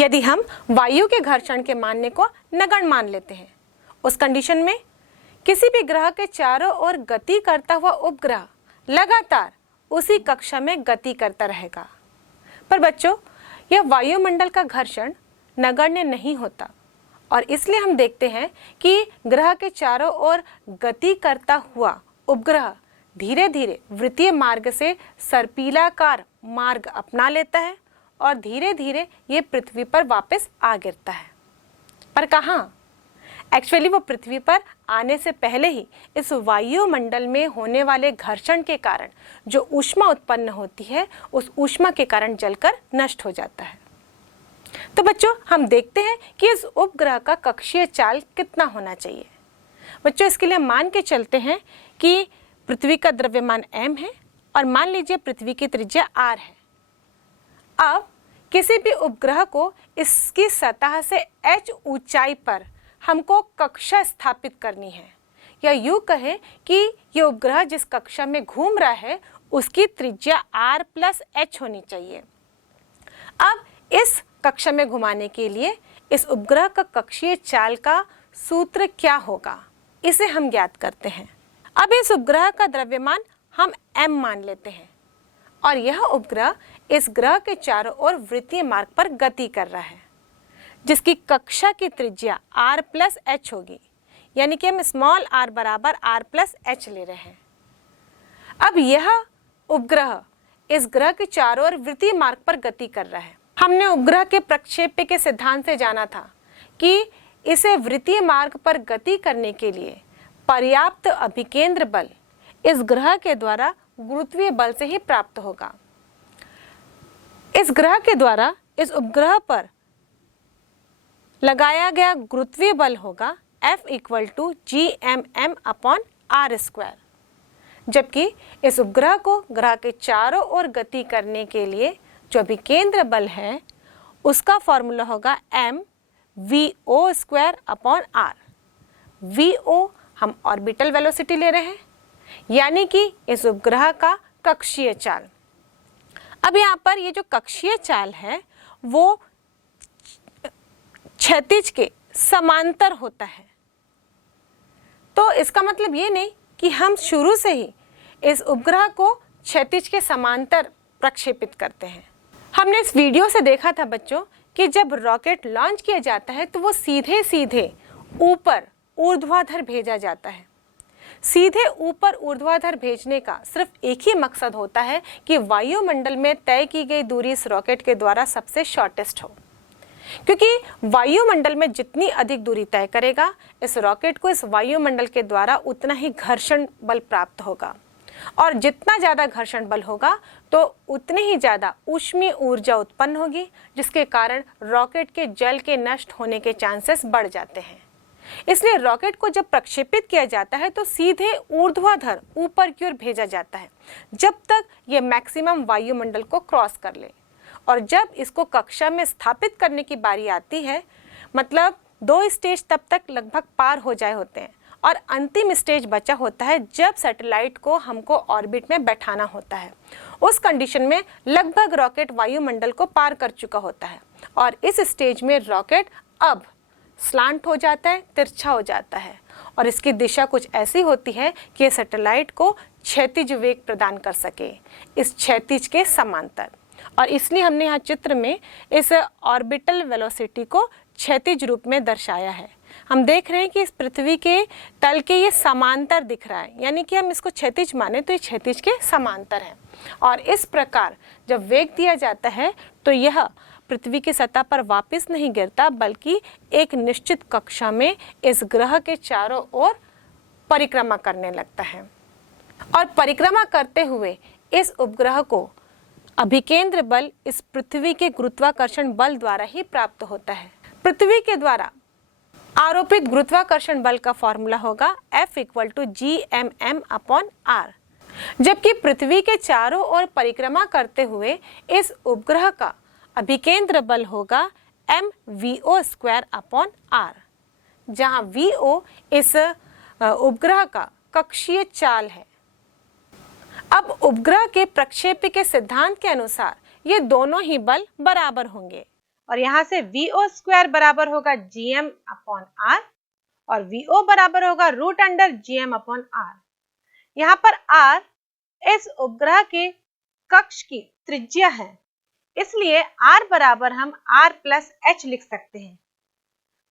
यदि हम वायु के घर्षण के मानने को नगण्य मान लेते हैं, उस कंडीशन में किसी भी ग्रह के चारों ओर गति करता हुआ उपग्रह लगातार उसी कक्षा में गति करता रहेगा। पर बच्चों, यह वायुमंडल का घर्षण नगण्य नहीं होता और इसलिए हम देखते हैं कि ग्रह के चारों ओर गति करता हुआ उपग्रह धीरे धीरे वृत्तीय मार्ग से सर्पिलाकार मार्ग अपना लेता है और धीरे धीरे ये पृथ्वी पर वापस आ गिरता है। पर कहाँ? एक्चुअली वो पृथ्वी पर आने से पहले ही इस वायुमंडल में होने वाले घर्षण के कारण जो ऊष्मा उत्पन्न होती है, उस ऊष्मा के कारण जलकर नष्ट हो जाता है। तो बच्चों, हम देखते हैं कि इस उपग्रह का कक्षीय चाल कितना होना चाहिए। बच्चों, इसके लिए हम मान के चलते हैं कि पृथ्वी का द्रव्यमान m है और मान लीजिए पृथ्वी की त्रिज्या r है। अब किसी भी उपग्रह को इसकी सतह से h ऊंचाई पर हमको कक्षा स्थापित करनी है, या यूं कहें कि ये उपग्रह जिस कक्षा में घूम रहा है उसकी त्रिज्या r प्लस h होनी चाहिए। अब इस कक्षा में घुमाने के लिए इस उपग्रह का कक्षीय चाल का सूत्र क्या होगा, इसे हम ज्ञात करते हैं। अब इस उपग्रह का द्रव्यमान हम m मान लेते हैं और यह उपग्रह इस ग्रह के चारों ओर वृत्तीय मार्ग पर गति कर रहा है, जिसकी कक्षा की त्रिज्या r प्लस h होगी, यानी कि हम स्मॉल r बराबर r प्लस h ले रहे हैं। अब यह उपग्रह इस ग्रह के चारों ओर वृत्तीय मार्ग पर गति कर रहा है। हमने उपग्रह के प्रक्षेप्य के सिद्धांत से जाना था कि इसे वृत्तीय मार्ग पर गति करने के लिए पर्याप्त अभिकेंद्र बल इस ग्रह के द्वारा गुरुत्वीय बल से ही प्राप्त होगा। इस ग्रह के द्वारा इस उपग्रह पर लगाया गया गुरुत्वीय बल होगा F इक्वल टू Gmm/r², जबकि इस उपग्रह को ग्रह के चारों ओर गति करने के लिए जो अभिकेंद्र बल है उसका फॉर्मूला होगा mv²/r। vo हम ऑर्बिटल वेलोसिटी ले रहे हैं, यानी कि इस उपग्रह का कक्षीय चाल। अब यहाँ पर ये जो कक्षीय चाल है वो क्षैतिज के समांतर होता है। तो इसका मतलब ये नहीं कि हम शुरू से ही इस उपग्रह को क्षैतिज के समांतर प्रक्षेपित करते हैं। हमने इस वीडियो से देखा था बच्चों कि जब रॉकेट लॉन्च किया जाता है तो वो सीधे सीधे ऊपर ऊर्ध्वाधर भेजा जाता है। सीधे ऊपर ऊर्ध्वाधर भेजने का सिर्फ एक ही मकसद होता है कि वायुमंडल में तय की गई दूरी इस रॉकेट के द्वारा सबसे शॉर्टेस्ट हो, क्योंकि वायुमंडल में जितनी अधिक दूरी तय करेगा इस रॉकेट को इस वायुमंडल के द्वारा उतना ही घर्षण बल प्राप्त होगा, और जितना ज़्यादा घर्षण बल होगा तो उतनी ही ज़्यादा ऊष्मीय ऊर्जा उत्पन्न होगी, जिसके कारण रॉकेट के जल के नष्ट होने के चांसेस बढ़ जाते हैं। इसलिए रॉकेट को जब प्रक्षेपित किया जाता है तो सीधे ऊर्ध्वाधर ऊपर की ओर भेजा जाता है जब तक ये मैक्सिमम वायुमंडल को क्रॉस कर ले, और जब इसको कक्षा में स्थापित करने की बारी आती है, मतलब 2 स्टेज तब तक लगभग पार हो जाए होते हैं और अंतिम स्टेज बचा होता है जब सैटेलाइट को हमको ऑर्बिट में बैठाना होता है। उस कंडीशन में लगभग रॉकेट वायुमंडल को पार कर चुका होता है और इस स्टेज में रॉकेट अब स्लांट हो जाता है, तिरछा हो जाता है, और इसकी दिशा कुछ ऐसी होती है कि ये सैटेलाइट को क्षैतिज वेग प्रदान कर सके, इस क्षैतिज के समांतर। और इसलिए हमने यहाँ चित्र में इस ऑर्बिटल वेलोसिटी को क्षैतिज रूप में दर्शाया है। हम देख रहे हैं कि इस पृथ्वी के तल के ये समांतर दिख रहा है, यानी कि हम इसको क्षैतिज माने तो ये क्षैतिज के समांतर है। और इस प्रकार जब वेग दिया जाता है तो यह पृथ्वी की सतह पर वापस नहीं गिरता, बल्कि एक निश्चित कक्षा में इस ग्रह के चारों ओर परिक्रमा करने लगता है। और परिक्रमा करते हुए इस उपग्रह को अभिकेंद्र बल इस पृथ्वी के गुरुत्वाकर्षण बल द्वारा ही प्राप्त होता है। पृथ्वी के द्वारा आरोपित गुरुत्वाकर्षण बल का फॉर्मूला होगा F इक्वल टू Gmm/r, जबकि पृथ्वी के चारों ओर परिक्रमा करते हुए इस उपग्रह का अभिकेंद्र बल होगा mvo²/r, जहां vo इस उपग्रह का कक्षीय चाल है। अब उपग्रह के प्रक्षेप्य के सिद्धांत के अनुसार ये दोनों ही बल बराबर होंगे और यहाँ से VO स्क्वायर बराबर होगा GM अपॉन R और VO बराबर होगा root under GM upon R। यहाँ पर R इस उपग्रह के कक्ष की त्रिज्या है, इसलिए R बराबर हम R प्लस H लिख सकते हैं।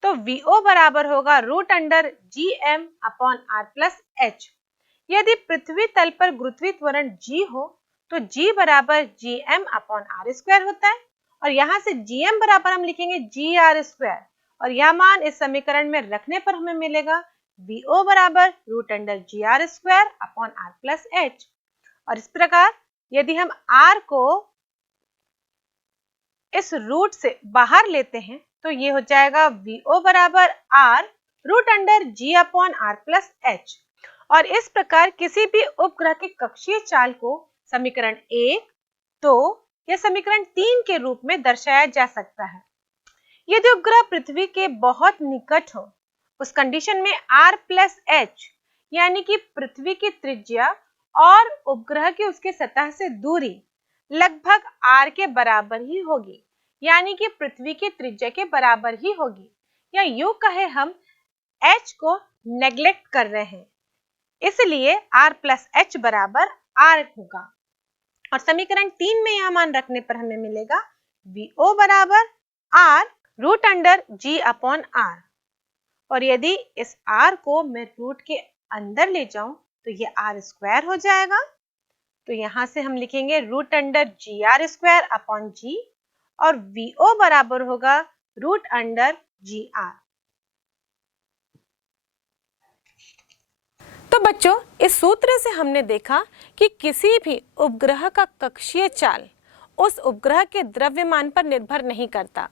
तो VO बराबर होगा root under GM upon R plus H। यदि पृथ्वी तल पर गुरुत्वीय त्वरण G हो तो G बराबर GM अपॉन R स्क्वायर होता है और यहाँ से GM बराबर हम लिखेंगे GR स्क्वायर और यह मान इस समीकरण में रखने पर हमें मिलेगा VO बराबर root under GR square upon R plus H। और इस प्रकार यदि हम R को इस रूट से बाहर लेते हैं तो ये हो जाएगा VO बराबर R root under G upon R plus H। और इस प्रकार किसी भी उपग्रह के कक्षीय चाल को समीकरण 1, 2 या समीकरण 3 के रूप में दर्शाया जा सकता है। यदि उपग्रह पृथ्वी के बहुत निकट हो, उस कंडीशन में R प्लस H यानी कि पृथ्वी की त्रिज्या और उपग्रह की उसके सतह से दूरी लगभग R के बराबर ही होगी, यानी कि पृथ्वी की त्रिज्या के बराबर ही होगी, या यूं कहे हम H को नेग्लेक्ट कर रहे हैं, इसलिए R प्लस H बराबर R होगा। और समीकरण 3 में यह मान रखने पर हमें मिलेगा VO बराबर R root under G upon R। और यदि इस R को मैं रूट के अंदर ले जाऊं तो ये R स्क्वायर हो जाएगा। तो यहाँ से हम लिखेंगे root under GR square upon G और VO बराबर होगा रूट अंडर GR। तो बच्चों, इस सूत्र से हमने देखा कि किसी भी उपग्रह का कक्षीय चाल उस उपग्रह के द्रव्यमान पर निर्भर नहीं करता।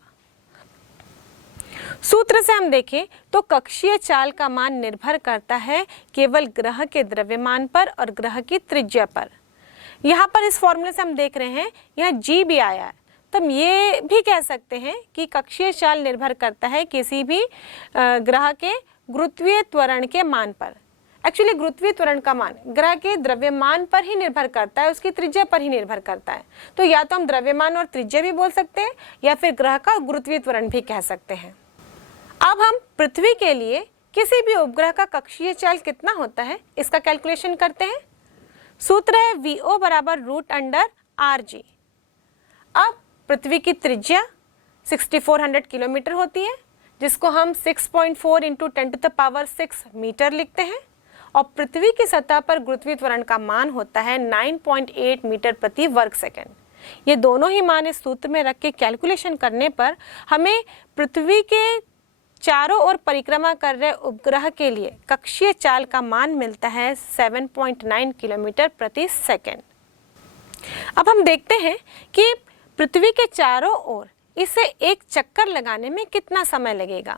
सूत्र से हम देखें तो कक्षीय चाल का मान निर्भर करता है केवल ग्रह के द्रव्यमान पर और ग्रह की त्रिज्या पर। यहाँ पर इस फॉर्मूले से हम देख रहे हैं यहाँ G भी आया है, तो हम ये भी कह सकते हैं कि कक्षीय चाल निर्भर करता है किसी भी ग्रह के गुरुत्वीय त्वरण के मान पर। एक्चुअली गुरुत्वीय त्वरण का मान ग्रह के द्रव्यमान पर ही निर्भर करता है, उसकी त्रिज्या पर ही निर्भर करता है। तो या तो हम द्रव्यमान और त्रिज्या भी बोल सकते हैं या फिर ग्रह का गुरुत्वीय त्वरण भी कह सकते हैं। अब हम पृथ्वी के लिए किसी भी उपग्रह का कक्षीय चाल कितना होता है इसका कैलकुलेशन करते हैं। सूत्र है VO बराबर रूट अंडर RG। अब पृथ्वी की त्रिज्या 6400 किलोमीटर होती है, जिसको हम 6.4 इंटू 10⁻6 मीटर लिखते हैं, और पृथ्वी की सतह पर गुरुत्वीय त्वरण का मान होता है 9.8 मीटर प्रति वर्ग सेकंड। ये दोनों ही मान इस सूत्र में रख के कैलकुलेशन करने पर हमें पृथ्वी के चारों ओर परिक्रमा कर रहे उपग्रह के लिए कक्षीय चाल का मान मिलता है 7.9 किलोमीटर प्रति सेकंड। अब हम देखते हैं कि पृथ्वी के चारों ओर इसे एक चक्कर लगाने में कितना समय लगेगा।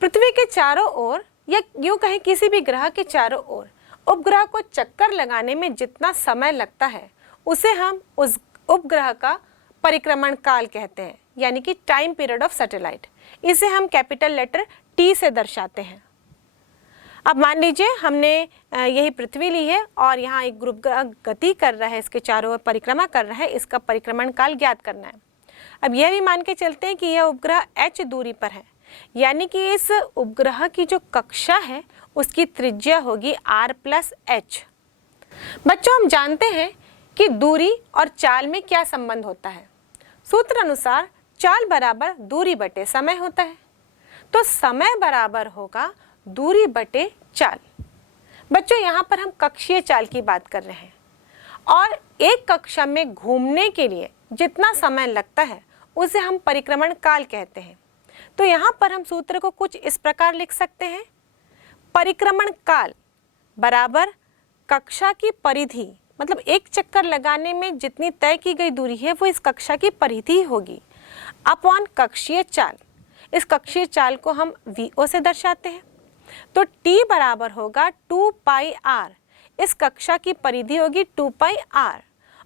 पृथ्वी के चारों ओर या यूं कहें किसी भी ग्रह के चारों ओर उपग्रह को चक्कर लगाने में जितना समय लगता है उसे हम उस उपग्रह का परिक्रमण काल कहते हैं, यानी कि टाइम पीरियड ऑफ सैटेलाइट। इसे हम कैपिटल लेटर T से दर्शाते हैं। अब मान लीजिए हमने यही पृथ्वी ली है और यहाँ एक उपग्रह गति कर रहा है, इसके चारों ओर परिक्रमा कर रहा है, इसका परिक्रमण काल ज्ञात करना है। अब यह भी मान के चलते हैं कि यह उपग्रह H दूरी पर है, यानी कि इस उपग्रह की जो कक्षा है उसकी त्रिज्या होगी R प्लस H। बच्चों, हम जानते हैं कि दूरी और चाल में क्या संबंध होता है। सूत्र अनुसार चाल बराबर दूरी बटे समय होता है, तो समय बराबर होगा दूरी बटे चाल। बच्चों, यहाँ पर हम कक्षीय चाल की बात कर रहे हैं और एक कक्षा में घूमने के लिए जितना समय लगता है उसे हम परिक्रमण काल कहते हैं। तो यहाँ पर हम सूत्र को कुछ इस प्रकार लिख सकते हैं, परिक्रमण काल बराबर कक्षा की परिधि, मतलब एक चक्कर लगाने में जितनी तय की गई दूरी है वो इस कक्षा की परिधि होगी, अपॉन कक्षीय चाल। इस कक्षीय चाल को हम VO से दर्शाते हैं, तो T बराबर होगा 2 पाई R। इस कक्षा की परिधि होगी 2 पाई R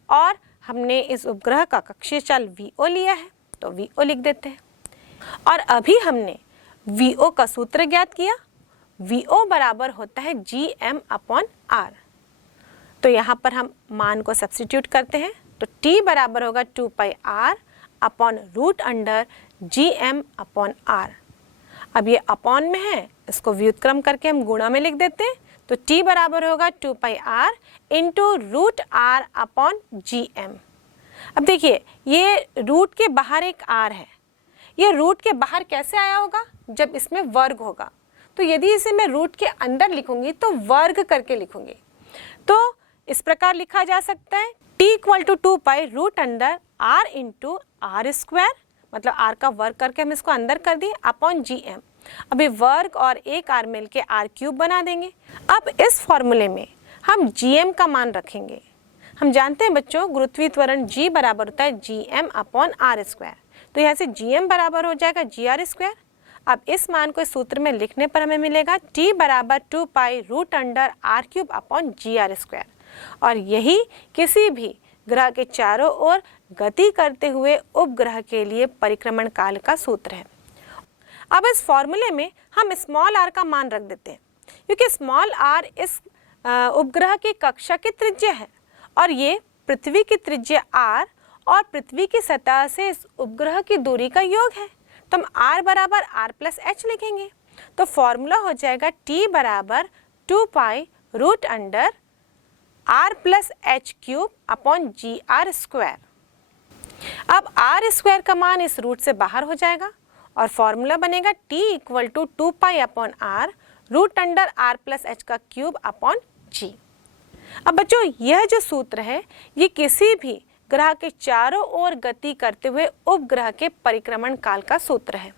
और हमने इस उपग्रह का कक्षीय चाल VO लिया है तो VO लिख देते हैं। और अभी हमने VO का सूत्र ज्ञात किया, VO बराबर होता है GM अपॉन R। तो यहाँ पर हम मान को सब्स्टिट्यूट करते हैं, तो T बराबर होगा 2 pi R, upon root under GM/r। अब ये अपॉन में है, इसको व्युत्क्रम करके हम गुणा में लिख देते हैं, तो t बराबर होगा 2πr into root r upon GM। अब देखिए ये रूट के बाहर एक r है, ये रूट के बाहर कैसे आया होगा, जब इसमें वर्ग होगा। तो यदि इसे मैं रूट के अंदर लिखूंगी तो वर्ग करके लिखूंगी, तो इस प्रकार लिखा जा सकता है t equal to 2π root under r into R square, मतलब r का वर्ग करके हम इसको अंदर कर दिए, अपॉन GM। अब ये वर्ग और एक r मिल के r क्यूब बना देंगे। अब इस फॉर्मूले में हम GM का मान रखेंगे। हम जानते हैं बच्चों गुरुत्वीय त्वरण G बराबर होता है GM/r स्क्वायर, तो यहाँ से GM बराबर हो जाएगा GR स्क्वायर। अब इस मान को इस सूत्र में लिखने पर हमें मिलेगा t बराबर 2π root under r cube upon GR square, और यही किसी भी ग्रह के चारों ओर गति करते हुए उपग्रह के लिए परिक्रमण काल का सूत्र है। अब इस फॉर्मूले में हम स्मॉल r का मान रख देते हैं, क्योंकि स्मॉल r इस उपग्रह की कक्षा की त्रिज्या है और ये पृथ्वी की त्रिज्या r और पृथ्वी की सतह से इस उपग्रह की दूरी का योग है, तो हम r बराबर r प्लस h लिखेंगे। तो फॉर्मूला हो जाएगा t बराबर 2π root under r plus H cube upon GR square. अब r स्क्वायर का मान इस रूट से बाहर हो जाएगा और फॉर्मूला बनेगा t equal to 2π upon r root under r plus H का क्यूब अपॉन g। अब बच्चों यह जो सूत्र है ये किसी भी ग्रह के चारों ओर गति करते हुए उपग्रह के परिक्रमण काल का सूत्र है।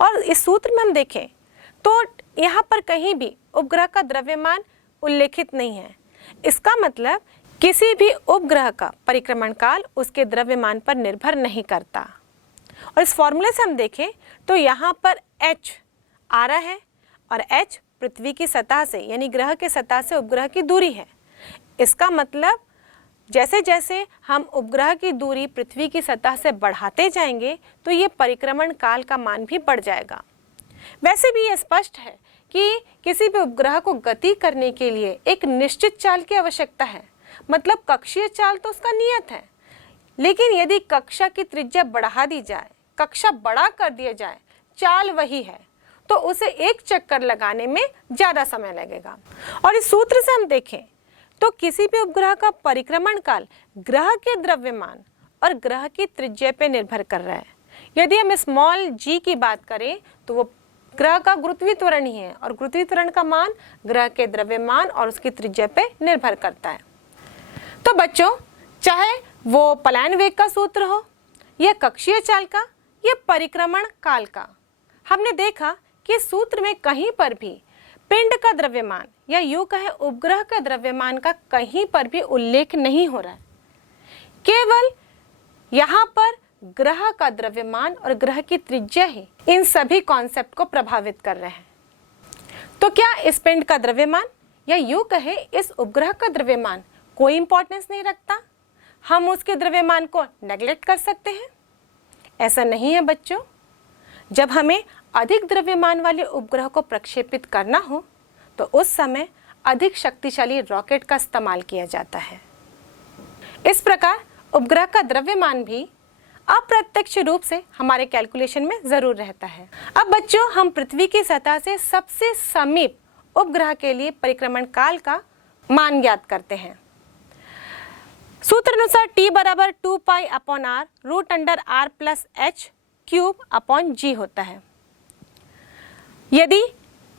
और इस सूत्र में हम देखें तो यहाँ पर कहीं भी उपग्रह का द्रव्यमान उल्लेखित नहीं है। इसका मतलब किसी भी उपग्रह का परिक्रमण काल उसके द्रव्यमान पर निर्भर नहीं करता। और इस फॉर्मूले से हम देखें तो यहाँ पर h आ रहा है और h पृथ्वी की सतह से यानी ग्रह के सतह से उपग्रह की दूरी है। इसका मतलब जैसे जैसे हम उपग्रह की दूरी पृथ्वी की सतह से बढ़ाते जाएंगे तो ये परिक्रमण काल का मान भी बढ़ जाएगा। वैसे भी ये स्पष्ट है कि किसी भी उपग्रह को गति करने के लिए एक निश्चित चाल की आवश्यकता है, मतलब कक्षीय चाल तो उसका नियत है, लेकिन यदि कक्षा की त्रिज्या बढ़ा दी जाए, कक्षा बड़ा कर दिया जाए, चाल वही है, तो उसे एक चक्कर लगाने में ज़्यादा समय लगेगा। और इस सूत्र से हम देखें तो किसी भी उपग्रह का परिक्रमण काल ग्रह के द्रव्यमान और ग्रह की त्रिज्या पर निर्भर कर रहा है। यदि हम स्मॉल g की बात करें तो वो ग्रह का गुरुत्वीय त्वरण ही है और गुरुत्वीय त्वरण का मान ग्रह के द्रव्यमान और उसकी त्रिज्या पे निर्भर करता है। तो बच्चों चाहे वो पलायन वेग का सूत्र हो या कक्षीय चाल का या परिक्रमण काल का, हमने देखा कि सूत्र में कहीं पर भी पिंड का द्रव्यमान या यूं कहे उपग्रह का द्रव्यमान का कहीं पर भी उल्लेख नहीं हो रहा है। केवल यहाँ पर ग्रह का द्रव्यमान और ग्रह की त्रिज्या ही इन सभी कॉन्सेप्ट को प्रभावित कर रहे हैं। तो क्या इस पिंड का द्रव्यमान या यूं कहे इस उपग्रह का द्रव्यमान कोई इंपॉर्टेंस नहीं रखता, हम उसके द्रव्यमान को नेग्लेक्ट कर सकते हैं? ऐसा नहीं है बच्चों। जब हमें अधिक द्रव्यमान वाले उपग्रह को प्रक्षेपित करना हो तो उस समय अधिक शक्तिशाली रॉकेट का इस्तेमाल किया जाता है। इस प्रकार उपग्रह का द्रव्यमान भी अप्रत्यक्ष रूप से हमारे कैलकुलेशन में जरूर रहता है। अब बच्चों हम पृथ्वी की सतह से सबसे समीप उपग्रह के लिए परिक्रमण काल का मान ज्ञात करते हैं। सूत्र अनुसार t बराबर 2π upon r root under r plus H cube upon g होता है। यदि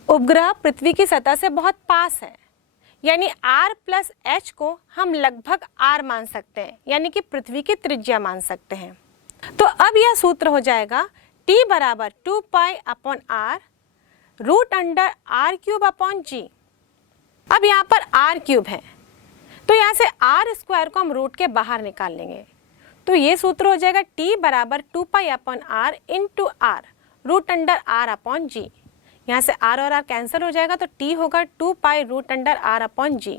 उपग्रह पृथ्वी की सतह से बहुत पास है यानी r प्लस एच को हम लगभग r मान सकते हैं, यानी कि पृथ्वी की त्रिज्या मान सकते हैं। तो अब यह सूत्र हो जाएगा t बराबर 2π upon r root under r cube upon g। अब यहाँ पर r क्यूब है तो यहाँ से r स्क्वायर को हम रूट के बाहर निकाल लेंगे, तो ये सूत्र हो जाएगा t बराबर 2π upon r into r root under r upon g। यहाँ से r और r कैंसिल हो जाएगा तो t होगा 2π root under r upon g।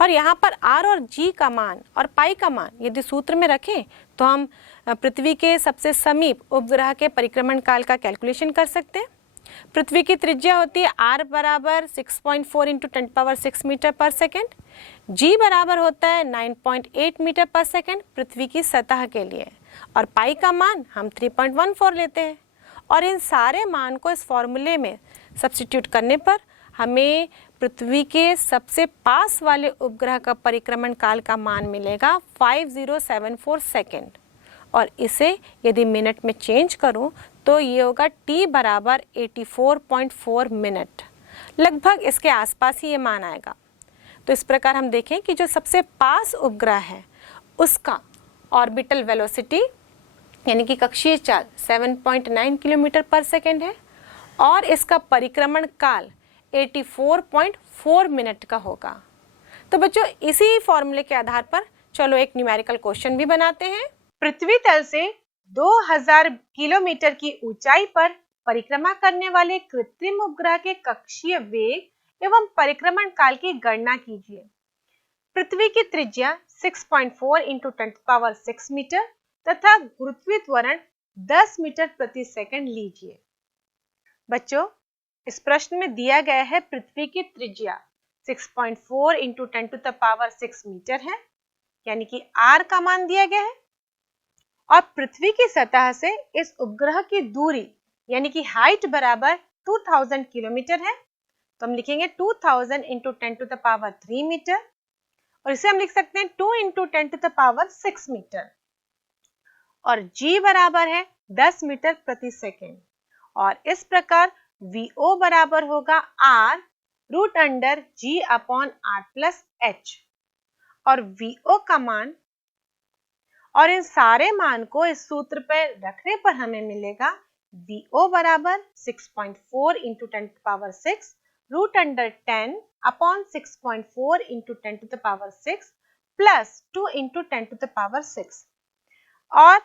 और यहाँ पर r और g का मान और पाई का मान यदि सूत्र में रखें तो हम पृथ्वी के सबसे समीप उपग्रह के परिक्रमण काल का कैलकुलेशन कर सकते हैं। पृथ्वी की त्रिज्या होती है r बराबर 6.4 इंटू 10⁻6 मीटर पर सेकेंड, g बराबर होता है 9.8 मीटर पर सेकेंड पृथ्वी की सतह के लिए, और पाई का मान हम 3.14 लेते हैं और इन सारे मान को इस फॉर्मूले में सब्स्टिट्यूट करने पर हमें पृथ्वी के सबसे पास वाले उपग्रह का परिक्रमण काल का मान मिलेगा 5074 सेकेंड और इसे यदि मिनट में चेंज करूं तो ये होगा t बराबर 84.4 मिनट, लगभग इसके आसपास ही ये मान आएगा। तो इस प्रकार हम देखें कि जो सबसे पास उपग्रह है उसका ऑर्बिटल वेलोसिटी यानी कि कक्षीय चाल 7.9 किलोमीटर पर सेकेंड है और इसका परिक्रमण काल 84.4 मिनट का होगा। तो बच्चों इसी फॉर्मूले के आधार पर चलो एक न्यूमेरिकल क्वेश्चन भी बनाते हैं। पृथ्वी तल से 2000 किलोमीटर की ऊंचाई पर परिक्रमा करने वाले कृत्रिम उपग्रह के कक्षीय वेग एवं परिक्रमण काल की गणना कीजिए। पृथ्वी की त्रिज्या 6.4 इंटू 10⁶ मीटर तथा गुरुत्वीय त्वरण 10 मीटर प्रति सेकंड लीजिए। बच्चों इस प्रश्न में दिया गया है पृथ्वी की त्रिज्या 6.4 इंटू 10⁶ मीटर है यानी कि r का मान दिया गया है और पृथ्वी की सतह से इस उपग्रह की दूरी यानी कि हाइट बराबर 2000 किलोमीटर है। तो हम लिखेंगे 2000 इंटू 10⁻³ मीटर और इसे हम लिख सकते हैं 2 इंटू 10⁶ मीटर और g बराबर है 10 मीटर प्रति सेकेंड और इस प्रकार VO बराबर होगा r √g/r+h और VO का मान और इन सारे मान को इस सूत्र पर रखने पर हमें मिलेगा VO बराबर 6.4 इंटू 10⁶ √10/6.4 इंटू 10⁶ प्लस 2 इंटू 10⁶ और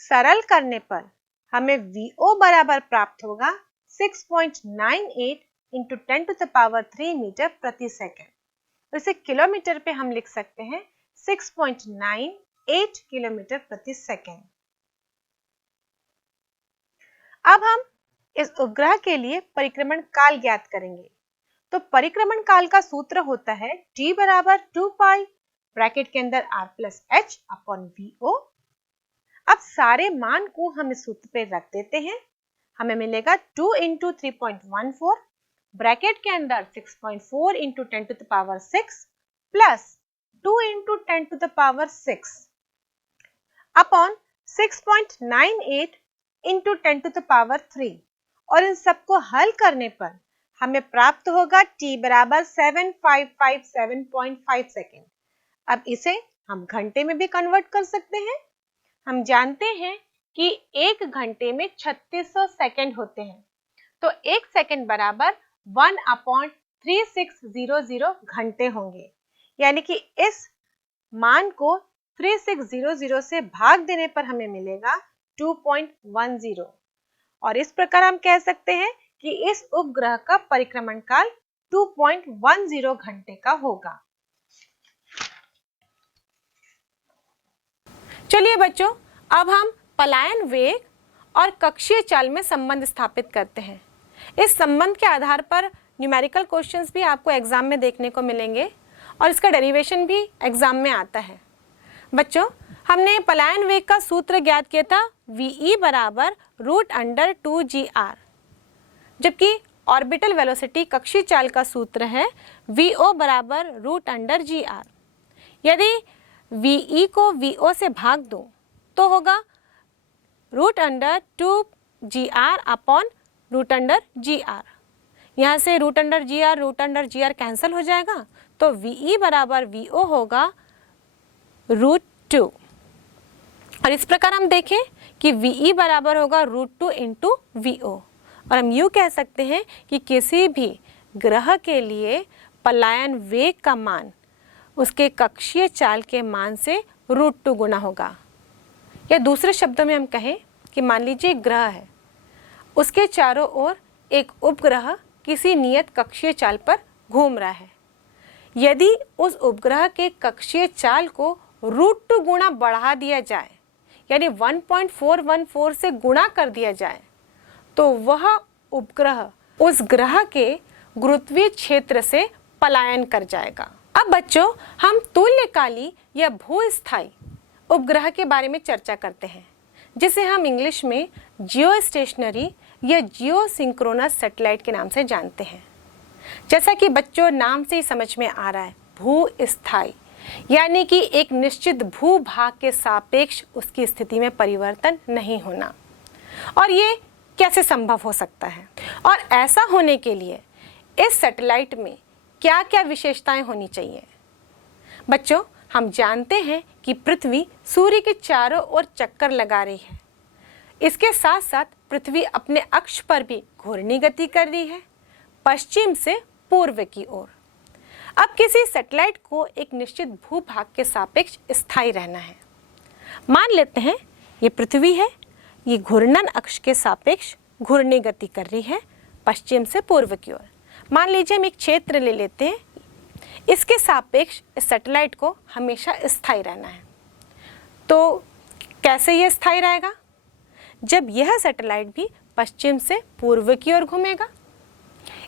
सरल करने पर हमें VO बराबर प्राप्त होगा 6.98 इंटू 10⁻³ मीटर प्रति सेकेंड। तो इसे किलोमीटर पे हम लिख सकते हैं 6.98 किलोमीटर प्रति सेकेंड। अब हम इस उपग्रह के लिए परिक्रमण काल ज्ञात करेंगे। तो परिक्रमण काल का सूत्र होता है t बराबर 2 पाई ब्रैकेट के अंदर r+h/VO। अब सारे मान को हम इस सूत्र पे रख देते हैं। हमें मिलेगा 2 इंटू 3.14 ब्रैकेट के अंदर 6.4 into 10⁶ plus 2 into 10⁶ upon 6.98 into 10⁻³ और इन सबको हल करने पर हमें प्राप्त होगा t बराबर 7557.5 सेकेंड। अब इसे हम घंटे में भी कन्वर्ट कर सकते हैं। हम जानते हैं कि एक घंटे में 3600 सेकेंड होते हैं तो एक सेकेंड बराबर 1/3600 घंटे होंगे यानी कि इस मान को 3600 से भाग देने पर हमें मिलेगा 2.10 और इस प्रकार हम कह सकते हैं कि इस उपग्रह का परिक्रमण काल 2.10 घंटे का होगा। चलिए बच्चों अब हम पलायन वेग और कक्षीय चाल में संबंध स्थापित करते हैं। इस संबंध के आधार पर न्यूमेरिकल क्वेश्चंस भी आपको एग्जाम में देखने को मिलेंगे और इसका डेरिवेशन भी एग्जाम में आता है। बच्चों हमने पलायन वेग का सूत्र ज्ञात किया था VE बराबर √2gr, जबकि ऑर्बिटल वेलोसिटी कक्षीय चाल का सूत्र है VO बराबर √gr। यदि VE को VO से भाग दूं तो होगा √2gr अपॉन √gr। यहाँ से √gr कैंसिल हो जाएगा तो VE बराबर VO होगा √2 और इस प्रकार हम देखें कि VE बराबर होगा √2 इंटू VO और हम यूँ कह सकते हैं कि किसी भी ग्रह के लिए पलायन वेग का मान उसके कक्षीय चाल के मान से √2 गुना होगा। या दूसरे शब्दों में हम कहें कि मान लीजिए एक ग्रह है, उसके चारों ओर एक उपग्रह किसी नियत कक्षीय चाल पर घूम रहा है। यदि उस उपग्रह के कक्षीय चाल को √2 गुना बढ़ा दिया जाए यानी 1.414 से गुणा कर दिया जाए तो वह उपग्रह उस ग्रह के गुरुत्वीय क्षेत्र से पलायन कर जाएगा। अब बच्चों हम तुल्यकाली या भूस्थायी उपग्रह के बारे में चर्चा करते हैं, जिसे हम इंग्लिश में जियो स्टेशनरी या जियो सिंक्रोनस सैटेलाइट के नाम से जानते हैं। जैसा कि बच्चों नाम से ही समझ में आ रहा है, भू-स्थायी, यानी कि एक निश्चित भूभाग के सापेक्ष उसकी स्थिति में परिवर्तन नहीं होना। और ये कैसे संभव हो सकता है, और ऐसा होने के लिए इस सैटेलाइट में क्या क्या विशेषताएं होनी चाहिए? बच्चों, हम जानते हैं कि पृथ्वी सूर्य के चारों ओर चक्कर लगा रही है। इसके साथ साथ पृथ्वी अपने अक्ष पर भी घूर्णी गति कर रही है, पश्चिम से पूर्व की ओर। अब किसी सैटेलाइट को एक निश्चित भूभाग के सापेक्ष स्थायी रहना है। मान लेते हैं ये पृथ्वी है, ये घूर्णन अक्ष के सापेक्ष घूर्णी गति कर रही है पश्चिम से पूर्व की ओर। मान लीजिए हम एक क्षेत्र ले लेते हैं, इसके सापेक्ष इस सैटेलाइट को हमेशा स्थायी रहना है। तो कैसे ये स्थायी रहेगा? जब यह सैटेलाइट भी पश्चिम से पूर्व की ओर घूमेगा।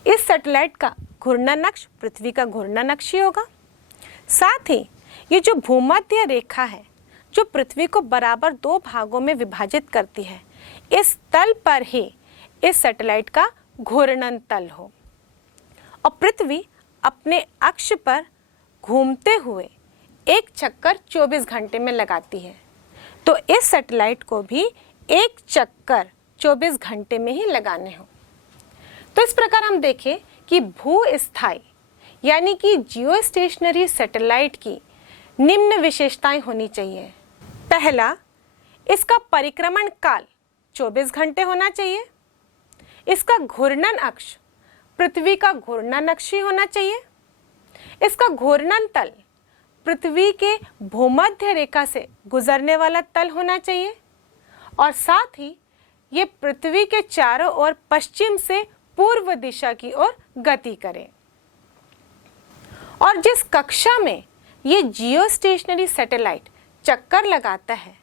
इस सैटेलाइट का घूर्णन अक्ष पृथ्वी का घूर्णन अक्ष ही होगा। साथ ही ये जो भूमध्य रेखा है, जो पृथ्वी को बराबर दो भागों में विभाजित करती है, इस तल पर ही इस सैटेलाइट का घूर्णन तल हो। और पृथ्वी अपने अक्ष पर घूमते हुए एक चक्कर 24 घंटे में लगाती है। तो इस सैटेलाइट को भी एक चक्कर 24 घंटे में ही लगाने हो। तो इस प्रकार हम देखें कि भू-स्थायी यानी कि जियो स्टेशनरी सैटेलाइट की निम्न विशेषताएं होनी चाहिए। पहला, इसका परिक्रमण काल 24 घंटे होना चाहिए। इसका घूर्णन अक्ष पृथ्वी का घूर्णन अक्ष ही होना चाहिए। इसका घूर्णन तल पृथ्वी के भूमध्य रेखा से गुजरने वाला तल होना चाहिए। और साथ ही ये पृथ्वी के चारों ओर पश्चिम से पूर्व दिशा की ओर गति करे। और जिस कक्षा में ये जियो स्टेशनरी सैटेलाइट चक्कर लगाता है,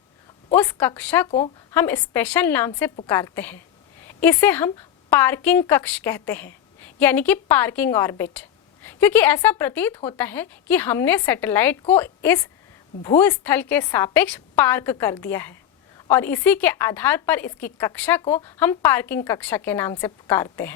उस कक्षा को हम स्पेशल नाम से पुकारते हैं। इसे हम पार्किंग कक्ष कहते हैं, यानी कि पार्किंग ऑर्बिट, क्योंकि ऐसा प्रतीत होता है कि हमने सैटेलाइट को इस भूस्थल के सापेक्ष पार्क कर दिया है, और इसी के आधार पर इसकी कक्षा को हम पार्किंग कक्षा के नाम से पुकारते हैं।